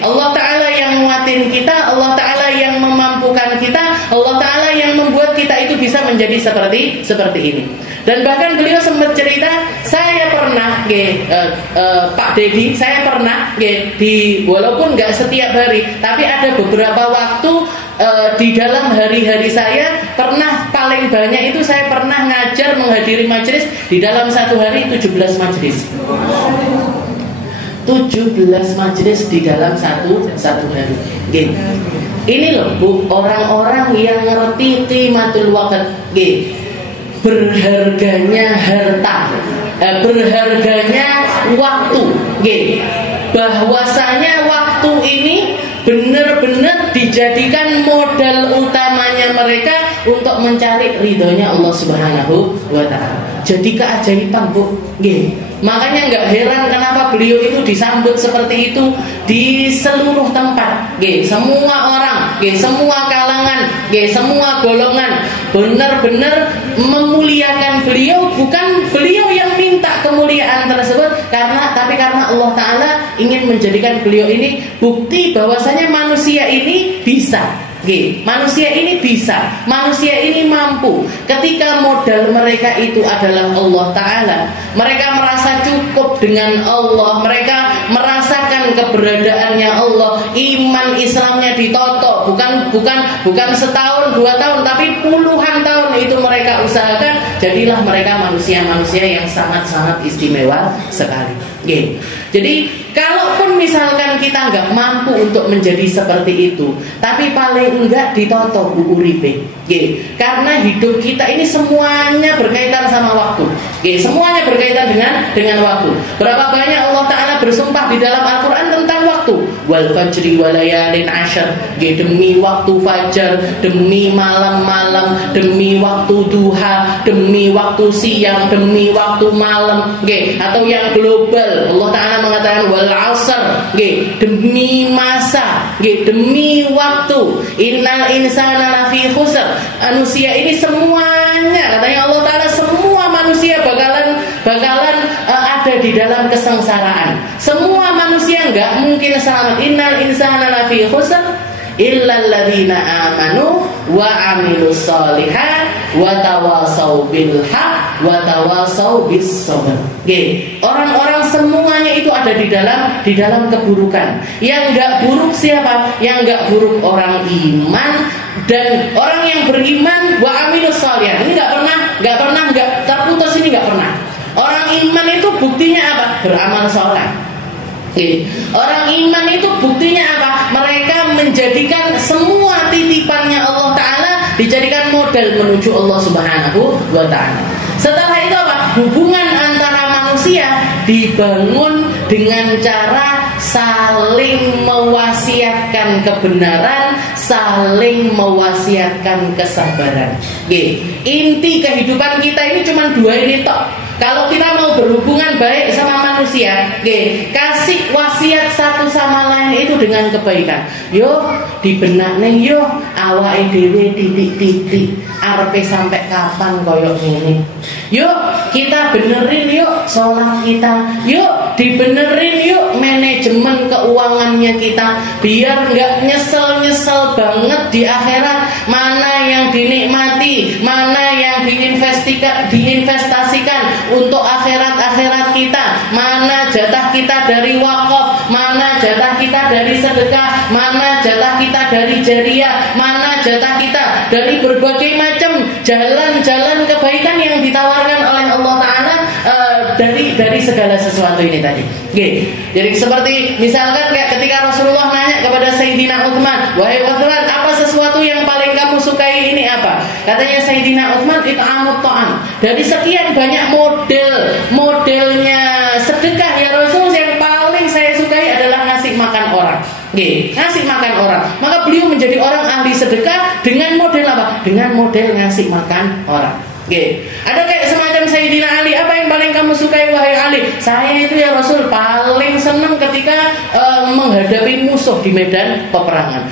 Allah Ta'ala yang nguatin kita, Allah Ta'ala yang memampukan kita, Allah Ta'ala yang membuat kita itu bisa menjadi seperti ini. Dan bahkan beliau sempat cerita, saya pernah Pak Dedi, saya pernah walaupun nggak setiap hari, tapi ada beberapa waktu di dalam hari-hari saya pernah, paling banyak itu saya pernah ngajar, menghadiri majelis di dalam satu hari 17 majelis. 17 majelis di dalam satu hari. Ini loh Bu, orang-orang yang ngerti qimatul waqt, berharganya harta, berharganya waktu, bahwasanya waktu ini benar-benar dijadikan modal utamanya mereka untuk mencari ridhonya Allah Subhanahu wa Ta'ala. Jadi keajaiban Bu. Makanya nggak heran kenapa beliau itu disambut seperti itu di seluruh tempat. Semua orang, semua kalangan, semua golongan benar-benar memuliakan beliau. Bukan beliau yang minta kemuliaan tersebut, tapi karena Allah Ta'ala ingin menjadikan beliau ini bukti bahwasanya manusia ini bisa. Manusia ini bisa, manusia ini mampu. Ketika modal mereka itu adalah Allah Ta'ala, mereka merasa cukup dengan Allah, mereka merasakan keberadaannya Allah, iman Islamnya ditoto, bukan setahun 2 tahun, tapi puluhan tahun itu mereka usahakan. Jadilah mereka manusia-manusia yang sangat-sangat istimewa sekali. Jadi kalaupun misalkan kita nggak mampu untuk menjadi seperti itu, tapi paling enggak ditoto Bu uripe. Karena hidup kita ini semuanya berkaitan sama waktu. Semuanya berkaitan dengan waktu. Berapa banyak Allah Ta'ala bersumpah di dalam Al-Quran tentang waktu. Wal fajri walayalin ashar, demi waktu fajar, demi malam-malam, demi waktu duha, demi waktu siang, demi waktu malam. Atau yang global, Allah Ta'ala mengatakan wal asr, demi masa, demi waktu. Innal insana lafi khusr. Manusia ini semuanya, katanya Allah Ta'ala, semua manusia bakalan ada di dalam kesengsaraan. Semua manusia nggak mungkin selamat. Innal insana lafi khusr illal ladzina amanu wa amilus sholihat wa tawasau bil haq wa tawasau bis sabr. Orang-orang semuanya itu ada di dalam keburukan. Yang enggak buruk siapa? Yang enggak buruk orang iman dan orang yang beriman wa amilus sholihat. Ini enggak terputus, ini enggak pernah. Orang iman itu buktinya apa? Beramal soleh. Orang iman itu buktinya apa? Mereka menjadikan semua titipannya Allah Ta'ala dijadikan modal menuju Allah Subhanahu wa Ta'ala. Setelah itu apa? Hubungan antara manusia dibangun dengan cara saling mewasiatkan kebenaran, saling mewasiatkan kesabaran. Inti kehidupan kita ini cuma 2 ini tok. Kalau kita mau berhubungan baik sama manusia, kasih wasiat satu sama lain itu dengan kebaikan. Yo dibenakne yo awake dhewe titik-titik arepe sampai kapan koyo ngene. Yuk kita benerin yuk sholat kita. Yuk dibenerin yuk manajemen keuangannya kita, biar nggak nyesel banget di akhirat. Mana yang dinikmati, mana yang diinvestasikan untuk akhirat kita, mana jatah kita dari wakaf, mana jatah kita dari sedekah, mana jatah kita dari jariyah, mana jatah kita dari berbagai macam jalan-jalan kebaikan yang ditawarkan oleh Allah Ta'ala dari segala sesuatu ini tadi. Jadi seperti misalkan kayak ketika Rasulullah nanya kepada Sayyidina Utsman, wahai Utsman, apa sesuatu yang paling kamu sukai ini apa? Katanya Sayyidina Utsman, it'amut ta'am. Dari sekian banyak modelnya sedekah ya Rasul, yang paling saya sukai adalah ngasih makan orang. Ngasih makan orang. Maka beliau menjadi orang ahli sedekah dengan model apa? apa? Dengan model ngasih makan orang. Oke. Ada kayak semacam Sayyidina Ali, apa yang paling kamu sukai wahai Ali? Saya itu ya Rasul paling senang ketika menghadapi musuh di medan peperangan.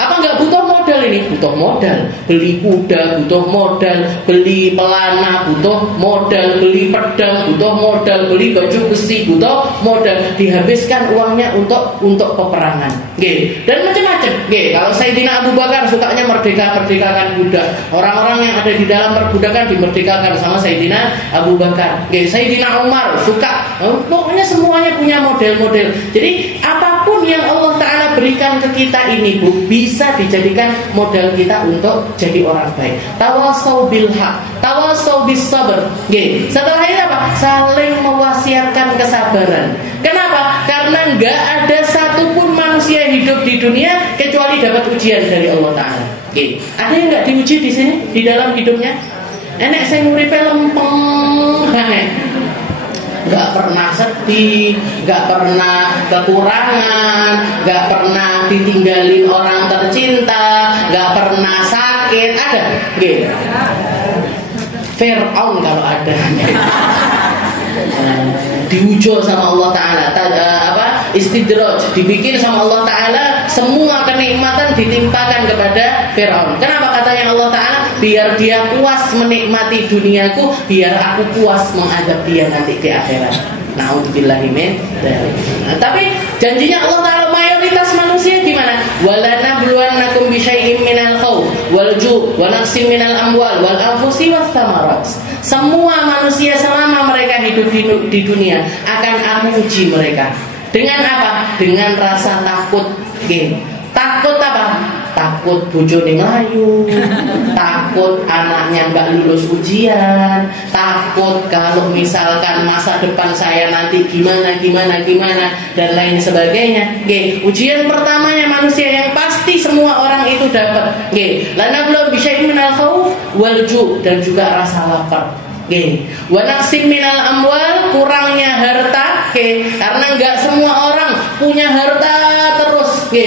Apa nggak butuh modal ini? Butuh modal. Beli kuda butuh modal, beli pelana butuh modal, beli pedang butuh modal, beli baju besi butuh modal. Dihabiskan uangnya untuk peperangan. Oke. Dan macam-macam. Oke. Kalau Sayyidina Abu Bakar sukanya merdekakan budak. Orang-orang yang ada di dalam perbudakan dimerdekakan sama Sayyidina Abu Bakar. Okay. Sayyidina Umar suka. Pokoknya semuanya punya model-model. Jadi apapun yang Allah Ta'ala berikan ke kita ini, Bu, bisa dijadikan modal kita untuk jadi orang baik. Tawasau bil haq, tawasau bis sabr. Okay. Setelah itu apa? Saling mewasiatkan kesabaran. Kenapa? Karena nggak ada satupun manusia hidup di dunia kecuali dapat ujian dari Allah Ta'ala. Okay. Ada yang nggak diuji di sini di dalam hidupnya? Enek sing uripe lempeng banget. Gak pernah sedih, gak pernah kekurangan, gak pernah ditinggalin orang tercinta, gak pernah sakit. Ada? Gitu. Fir'aun kalau ada. Diujo sama Allah Ta'ala, istidraj, dibikin sama Allah Ta'ala, semua kenikmatan ditimpakan kepada Fir'aun. Kenapa katanya Allah Ta'ala? Biar dia puas menikmati duniaku, biar aku puas menghadap dia nanti di akhirat. Na'udzubillahi min dzalik. Tapi janjinya Allah Ta'ala mayoritas manusia gimana? Walanabluwannakum bisyai'im minal khauf wal ju' wa naqsim minal amwal wal anfusi wath thamarat. Semua manusia selama mereka hidup di dunia akan aku uji mereka. Dengan apa? Dengan rasa takut. Okay. Takut apa? Takut bojone mlayu, takut anaknya nggak lulus ujian, takut kalau misalkan masa depan saya nanti gimana dan lain sebagainya. Oke, ujian pertamanya manusia yang pasti semua orang itu dapat. Oke, lana belum bisa minal khauf wal ju' dan juga rasa lapar. Oke, wa naqsim minal amwal, kurangnya harta. Oke, karena nggak semua orang punya harta terus. Oke,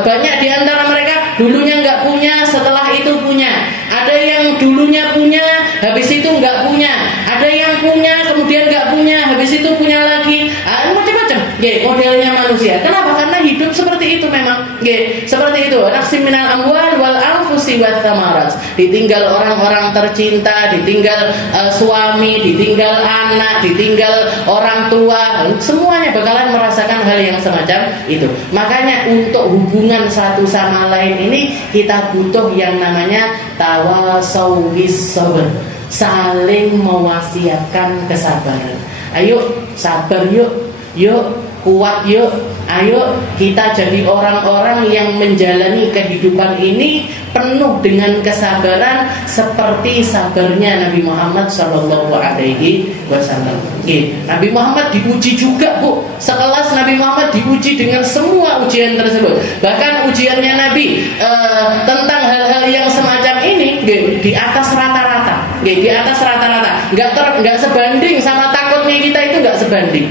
banyak di antara mereka dulunya nggak punya, setelah itu punya. Ada yang dulunya punya, habis itu nggak punya. Ada yang punya, kemudian nggak punya, habis itu punya lagi. Macam-macam. Oke, modelnya manusia. Kenapa? Karena hidup seperti itu memang. Oke, seperti itu. Naqsim minal amwal wal anfusi wath thamarat. Ditinggal orang-orang tercinta, ditinggal suami, ditinggal anak, ditinggal orang tua, semuanya bakalan merasakan hal yang semacam itu. Makanya untuk hubungan satu sama lain ini kita butuh yang namanya tawasau bis sabr, saling mewasiatkan kesabaran. Ayo sabar yuk kuat yuk. Ayo kita jadi orang-orang yang menjalani kehidupan ini penuh dengan kesabaran seperti sabarnya Nabi Muhammad Sallallahu Alaihi Wasallam. Nabi Muhammad diuji juga, Bu. Sekelas Nabi Muhammad diuji dengan semua ujian tersebut. Bahkan ujiannya Nabi tentang hal-hal yang semacam ini di atas rata-rata. Di atas rata-rata. Nggak sebanding sama takutnya kita itu, nggak sebanding.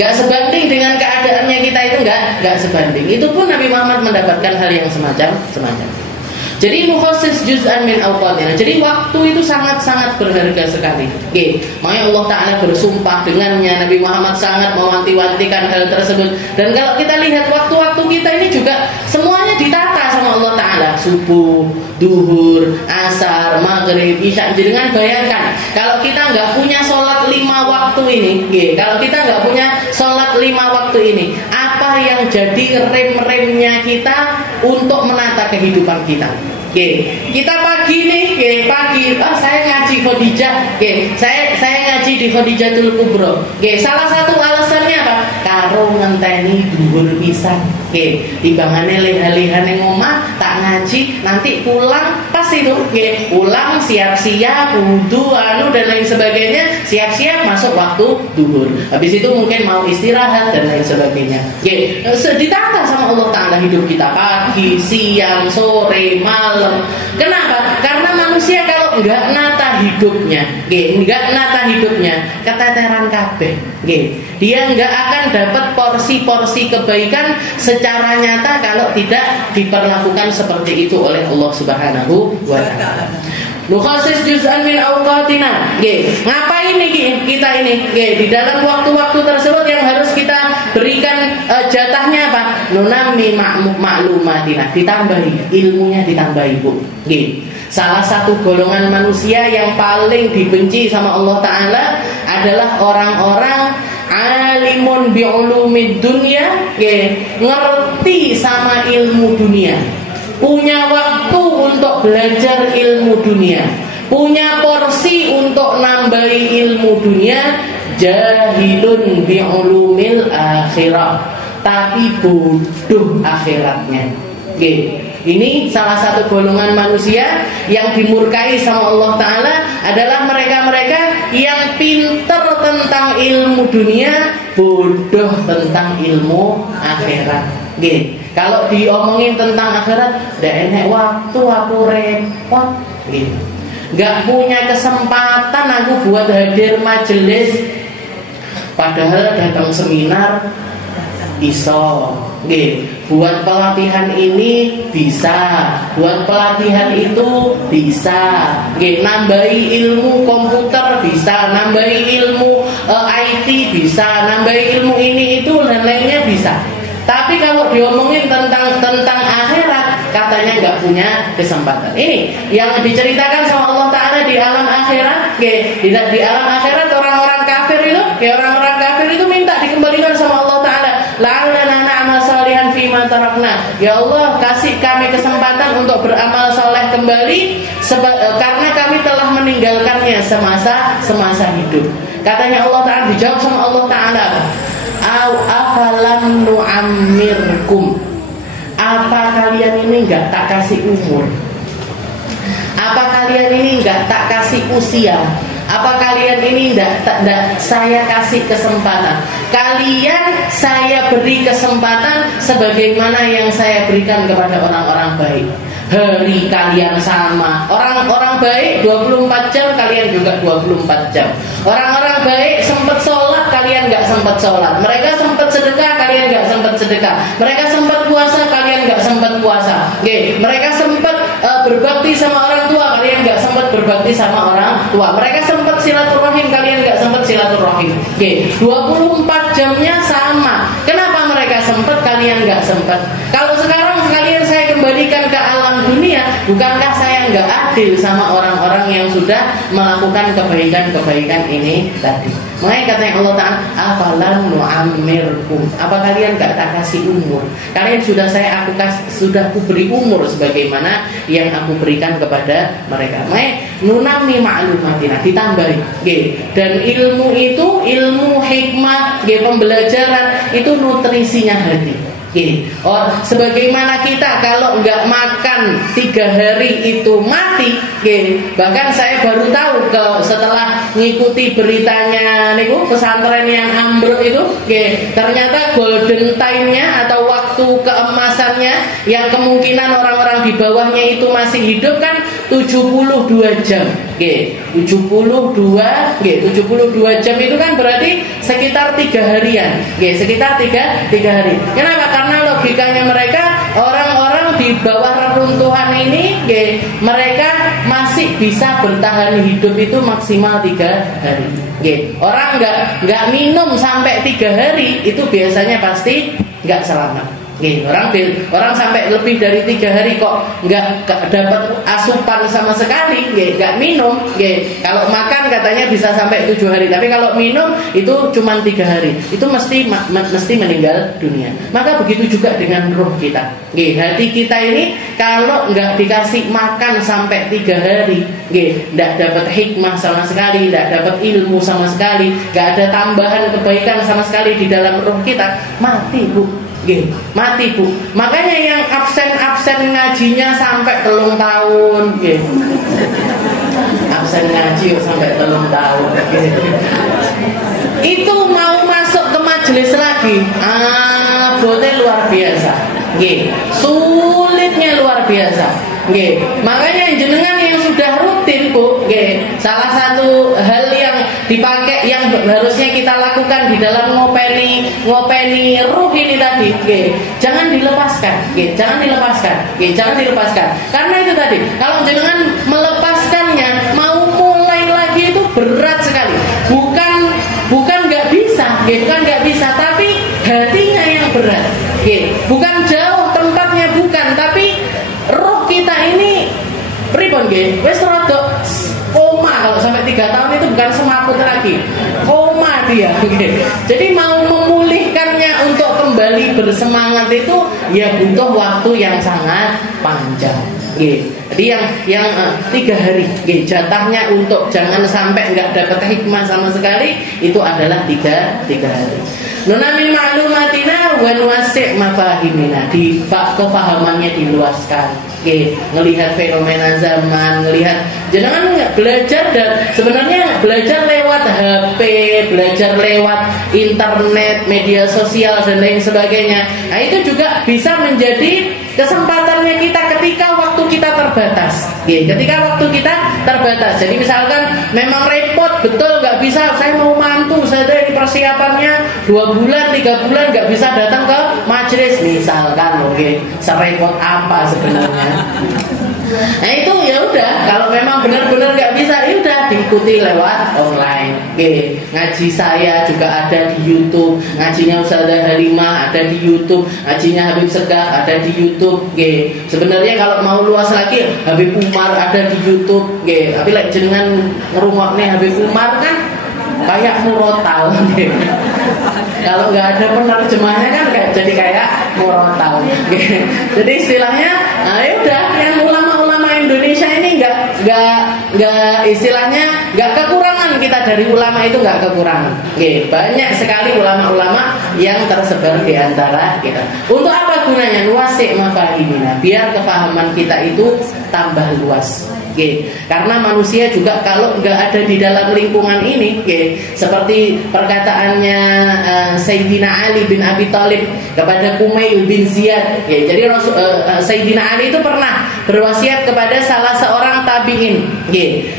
Nggak sebanding dengan keadaannya kita itu, nggak sebanding. Itu pun Nabi Muhammad mendapatkan hal yang semacam. Jadi mukhasis juz'an min awqatina. Jadi waktu itu sangat-sangat berharga sekali. Makanya Allah Ta'ala bersumpah dengannya. Nabi Muhammad sangat mewanti-wantikan hal tersebut. Dan kalau kita lihat waktu-waktu kita ini juga semuanya ditata sama Allah Ta'ala. Subuh, duhur, asar, maghrib, isya. Jangan bayangkan kalau kita nggak punya sholat 5 waktu ini. Kalau kita nggak punya sholat 5 waktu ini, apa yang jadi rem-remnya kita untuk menata kehidupan kita? Kita pagi nih, pagi, saya ngaji Khadijah, saya ngaji di Khadijatul Kubro. Salah satu alasannya apa? Karo ngenteni dhuwur pisan. Timbangane leh-lehane ngomah tak ngaji, nanti pulang pas itu, pulang siap-siap wudu dan lain sebagainya, siap-siap masuk waktu duhur. Habis itu mungkin mau istirahat dan lain sebagainya. Ditata sama Allah Ta'ala hidup kita pagi, siang, sore, malam. Kenapa? Karena manusia kalau nggak nata nata hidupnya, enggak nata hidupnya, keteteran kabeh, dia enggak akan dapat porsi-porsi kebaikan secara nyata kalau tidak diperlakukan seperti itu oleh Allah Subhanahu wa taala. Nukhasis juz'an min awqatina. Ngapain nih kita ini? Di dalam waktu-waktu tersebut yang harus kita berikan jatahnya apa? Nunami ma'lumatina. Ditambahi ilmunya, ditambahi, Bu. Salah satu golongan manusia yang paling dibenci sama Allah Ta'ala adalah orang-orang alimun bi'ulumid dunya, ngerti sama ilmu dunia, punya waktu untuk belajar ilmu dunia, punya porsi untuk nambahi ilmu dunia, jahilun bi'ulumil akhirah, tapi bodoh akhiratnya. Ini salah satu golongan manusia yang dimurkai sama Allah Ta'ala adalah mereka-mereka yang pinter tentang ilmu dunia, bodoh tentang ilmu akhirat. Kalau diomongin tentang akhirat, ndak enek waktu, aku repot. Nggak punya kesempatan aku buat hadir majelis, padahal datang seminar iso. Buat pelatihan ini bisa, buat pelatihan itu bisa, nambahi ilmu komputer bisa, nambahi ilmu IT bisa, nambahi ilmu ini itu dan lainnya bisa. Tapi kalau diomongin tentang akhirat, katanya nggak punya kesempatan. Ini yang diceritakan sama Allah Ta'ala di alam akhirat. Di alam akhirat orang-orang kafir itu, orang-orang kafir itu minta dikembalikan sama Allah Ta'ala. La'allana na'mal salihan fima tarakna. Ya Allah, kasih kami kesempatan untuk beramal soleh kembali karena kami telah meninggalkannya semasa hidup. Katanya Allah Ta'ala, dijawab sama Allah Ta'ala, afalam nu'ammirkum, apa kalian ini enggak tak kasih umur? Apa kalian ini enggak tak kasih usia? Apa kalian ini enggak saya kasih kesempatan? Kalian saya beri kesempatan sebagaimana yang saya berikan kepada orang-orang baik. Hari kalian sama. Orang-orang baik 24 jam, kalian juga 24 jam. Orang-orang baik sempat sholat, kalian gak sempat sholat. Mereka sempat sedekah, kalian gak sempat sedekah. Mereka sempat puasa, kalian gak sempat puasa. Mereka sempat berbakti sama orang tua, kalian gak sempat berbakti sama orang tua. Mereka sempat silaturahim, kalian gak sempat silaturahim. 24 jamnya sama. Kenapa mereka sempat, kalian gak sempat? Kalau sekarang kalian saya kembalikan ke alam dunia, bukankah saya nggak adil sama orang-orang yang sudah melakukan kebaikan-kebaikan ini tadi? Makanya katanya Allah Ta'ala, afalam nu'ammirkum, apa kalian nggak tak kasih umur? Kalian sudah aku beri umur sebagaimana yang aku berikan kepada mereka. Makanya nunami ma'lumatina, ditambahi. Dan ilmu itu, ilmu hikmah, pembelajaran itu nutrisinya hati. Sebagaimana kita kalau nggak makan 3 hari itu mati, bahkan saya baru tahu setelah ngikuti beritanya niku pesantren yang ambruk itu, ternyata golden time-nya atau waktu keemasannya yang kemungkinan orang-orang di bawahnya itu masih hidup kan 72 jam. 72 jam itu kan berarti sekitar 3 harian. Sekitar 3 hari. Kenapa? Karena logikanya mereka orang-orang di bawah reruntuhan ini, mereka masih bisa bertahan hidup itu maksimal 3 hari. Orang nggak minum sampai 3 hari itu biasanya pasti nggak selamat. Orang sampai lebih dari 3 hari kok nggak dapat asupan sama sekali, nggak minum. Kalau makan katanya bisa sampai 7 hari, tapi kalau minum itu cuma 3 hari, itu mesti meninggal dunia. Maka begitu juga dengan roh kita. Hati kita ini kalau nggak dikasih makan sampai 3 hari, nggak dapat hikmah sama sekali, nggak dapat ilmu sama sekali, nggak ada tambahan kebaikan sama sekali di dalam roh kita, mati, Bu. Mati, Bu. Makanya yang absen ngajinya sampai 3 tahun, absen ngaji sampai 3 tahun, itu mau masuk ke majelis lagi, bote luar biasa, sulitnya luar biasa. Makanya jenengan yang sudah rutin, Bu, Salah satu hal yang dipakai yang harusnya kita lakukan di dalam ngopeni ruh ini tadi, jangan dilepaskan, jangan dilepaskan. Karena itu tadi, kalau jenengan melepaskannya, mau mulai lagi itu berat sekali. Bukan nggak bisa, tapi hatinya yang berat. Bukan jauh tempatnya, bukan, tapi roh kita ini pripun wis rada koma. Kalau sampai 3 tahun itu bukan semaput lagi, koma dia. Jadi mau memulihkannya untuk kembali bersemangat itu ya butuh waktu yang sangat panjang. Jadi yang 3 hari jatahnya untuk jangan sampai nggak dapat hikmah sama sekali itu adalah 3 hari. Nunami ma'lumatina wa nuwasi' mafahimina, kefahamannya diluaskan. Ngelihat fenomena zaman, ngelihat jangan belajar, dan sebenarnya belajar lewat HP, belajar lewat internet, media sosial dan lain sebagainya. Nah, itu juga bisa menjadi kesempatannya kita ketika waktu kita terbatas. Jadi misalkan memang repot betul, nggak bisa, saya mau mantu, saya dari persiapannya 2 bulan 3 bulan nggak bisa datang ke majelis misalkan, serepot apa sebenarnya. Nah itu ya udah, kalau memang benar-benar nggak bisa, ya udah diikuti lewat online. Ngaji saya juga ada di YouTube, ngajinya Ustazah Halimah ada di YouTube, ngajinya Habib Segaf ada di YouTube. Sebenarnya kalau mau luas lagi, Habib Umar ada di YouTube. Tapi like jenengan ngerungokne Habib Umar kan kayak murotal. Kalau nggak ada penerjemahnya kan jadi kayak murotal. Jadi istilahnya, ya udah, yang ulama-ulama Indonesia ini nggak istilahnya nggak kekurangan, kita dari ulama itu nggak kekurangan. Banyak sekali ulama-ulama yang tersebar di antara kita. Untuk apa gunanya? Nuwasi' mafahimina, biar kefahaman kita itu tambah luas. Karena manusia juga kalau nggak ada di dalam lingkungan ini, seperti perkataannya Sayyidina Ali bin Abi Thalib kepada Kumail bin Ziyad. Jadi Sayyidina Ali itu pernah berwasiat kepada salah seorang tabi'in.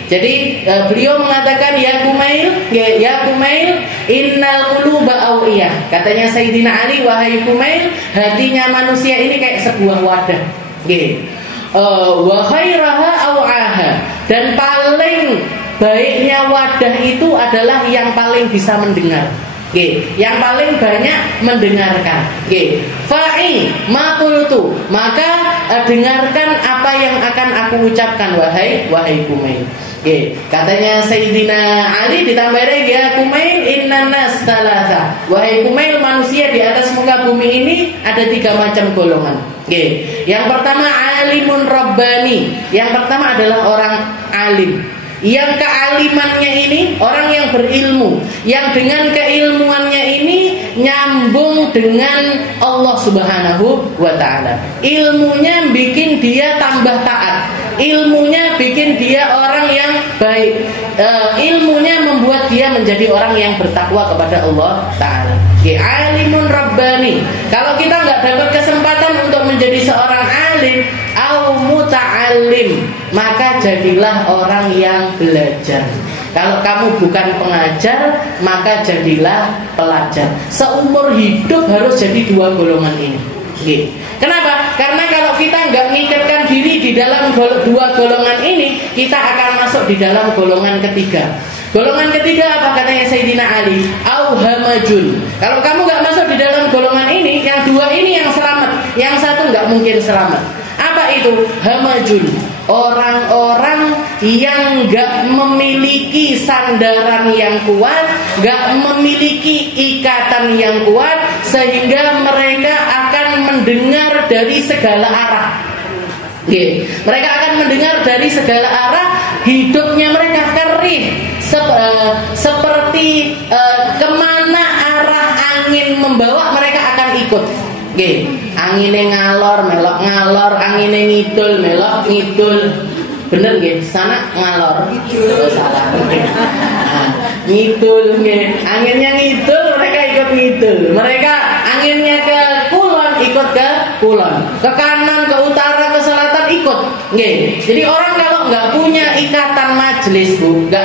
Jadi beliau mengatakan, ya Kumail, innal quluba awiyah. Katanya Sayyidina Ali, wahai Kumail, hatinya manusia ini kayak sebuah wadah. Wa khairaha aw'aha, dan paling baiknya wadah itu adalah yang paling bisa mendengar, yang paling banyak mendengarkan. Fa'i ma qultu, maka dengarkan apa yang akan aku ucapkan, wahai Kumail. Katanya Sayyidina Ali ditambah lagi, ya Kumail, innan nas thalatha, wahai Kumail, manusia di atas muka bumi ini ada 3 macam golongan. Yang pertama alimun rabbani, yang pertama adalah orang alim, yang kealimannya ini orang yang berilmu, yang dengan keilmuannya ini nyambung dengan Allah Subhanahu wa ta'ala. Ilmunya bikin dia tambah taat, ilmunya bikin dia orang yang baik, ilmunya membuat dia menjadi orang yang bertakwa kepada Allah ta'ala. Alimun rabbani. Kalau kita nggak dapat kesempatan untuk menjadi seorang alim au muta'allim, maka jadilah orang yang belajar. Kalau kamu bukan pengajar, maka jadilah pelajar. Seumur hidup harus jadi 2 golongan ini. Kenapa? Karena kalau kita nggak ngikatkan diri di dalam 2 golongan ini, kita akan masuk di dalam golongan ketiga. Golongan ketiga apa katanya Sayyidina Ali? Auhamajun. Kalau kamu nggak masuk di dalam golongan ini, yang 2 ini yang selamat, yang 1 nggak mungkin selamat. Apa itu? Hamajun. Orang-orang yang nggak memiliki sandaran yang kuat, nggak memiliki ikatan yang kuat, sehingga mereka akan mendengar dari segala arah. Mereka akan mendengar dari segala arah, hidupnya mereka kering, seperti kemana arah angin membawa mereka akan ikut. Anginnya ngalor melok ngalor, anginnya ngidul melok ngidul. Bener nggih? Sana ngalor. Oh, salah. Ngidul nggih. Anginnya ngidul, mereka ikut ngidul. Mereka anginnya ke kulon, ikut ke kulon. Ke kanan, ke utara, ke selatan ikut. Nggih. Jadi orang kalau nggak punya ikatan majelis, Bu, nggak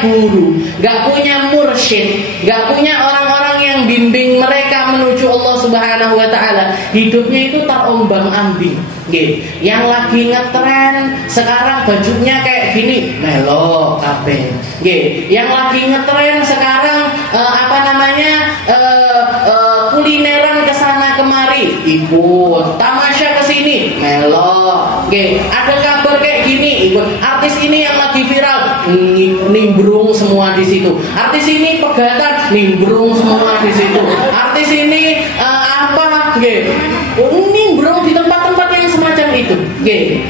punya guru, nggak punya mursyid, nggak punya orang-orang yang bimbing mereka menuju Allah Subhanahu wa taala, hidupnya itu terombang-ambing. Yang lagi ngetren sekarang bajunya kayak gini, melo kabeh. Yang lagi ngetren sekarang kulineran kesana kemari, ikut. Tamasya kesini, melo. Ada kabar kayak gini, ikut. Artis ini yang lagi viral, nimbrung semua di situ. Artis ini pegatan, nimbrung semua di situ. Artis ini nimbrung di tempat-tempat yang semacam itu.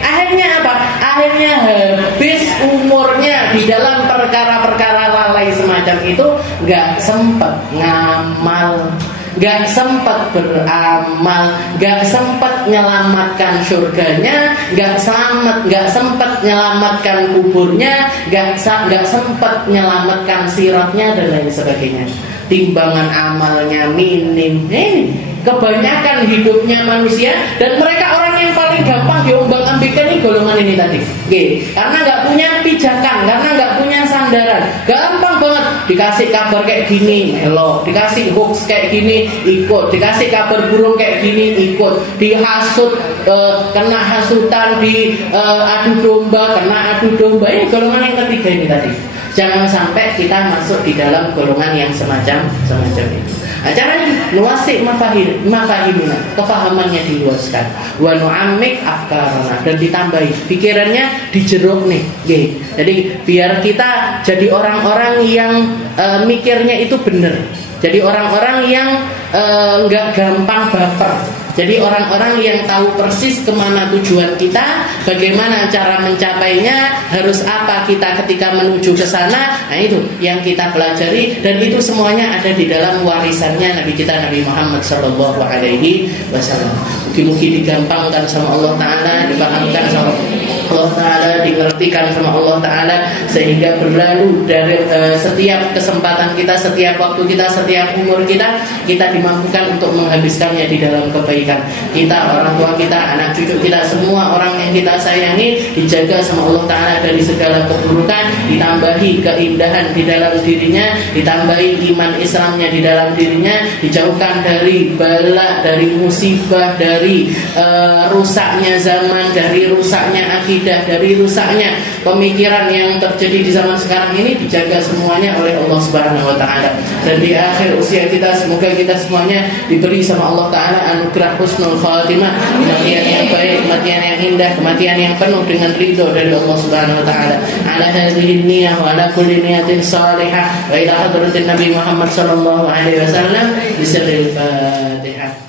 Akhirnya apa? Akhirnya habis umurnya di dalam perkara-perkara lalai semacam itu, nggak sempat ngamal, nggak sempat beramal, nggak sempat menyelamatkan surganya, nggak sempat menyelamatkan kuburnya, nggak sempat menyelamatkan siratnya dan lain sebagainya. Timbangan amalnya minim. Kebanyakan hidupnya manusia, dan mereka orang yang paling gampang diombang-ambingkan ini golongan ini tadi. Karena nggak punya pijakan, karena nggak punya sandaran, gampang banget dikasih kabar kayak gini, melo, dikasih hoax kayak gini, ikut, dikasih kabar burung kayak gini, ikut, dihasut, kena hasutan, adu domba, kena adu domba. Ini golongan yang ketiga ini tadi. Jangan sampai kita masuk di dalam golongan yang semacam itu. Caranya nuwasi mafahimina, kefahamannya diluaskan, wa nu'ammik afkarana, dan ditambahi pikirannya, dijeruk nih. Jadi biar kita jadi orang-orang yang mikirnya itu benar. Jadi orang-orang yang nggak gampang baper. Jadi orang-orang yang tahu persis kemana tujuan kita, bagaimana cara mencapainya, harus apa kita ketika menuju ke sana. Nah itu yang kita pelajari, dan itu semuanya ada di dalam warisannya Nabi kita Nabi Muhammad Sallallahu Alaihi Wasallam. Mungkin digampangkan sama Allah Ta'ala, dipahamkan sama Allah Ta'ala, dimengertikan sama Allah Ta'ala, sehingga berlalu dari setiap kesempatan kita, setiap waktu kita, setiap umur kita dimampukan untuk menghabiskannya di dalam kebaikan. Kita, orang tua kita, anak cucu kita, semua orang yang kita sayangi dijaga sama Allah Ta'ala dari segala keburukan, ditambahi keindahan di dalam dirinya, ditambahi iman Islamnya di dalam dirinya, dijauhkan dari bala, dari musibah, dari rusaknya zaman, dari rusaknya akidah, dari rusaknya pemikiran yang terjadi di zaman sekarang ini, dijaga semuanya oleh Allah Subhanahu wa Ta'ala. Dan di akhir usia kita, semoga kita semuanya diberi sama Allah Ta'ala anugerah husnul khatimah, kematian yang baik, kematian yang indah, kematian yang penuh dengan ridho dari Allah Subhanahu wa Ta'ala. Ala hadhihi niyyah wa ala kulli niyatin salihah wa ila hadratin Nabi Muhammad sallallahu alaihi wasallam. Bismillahirrahmanirrahim.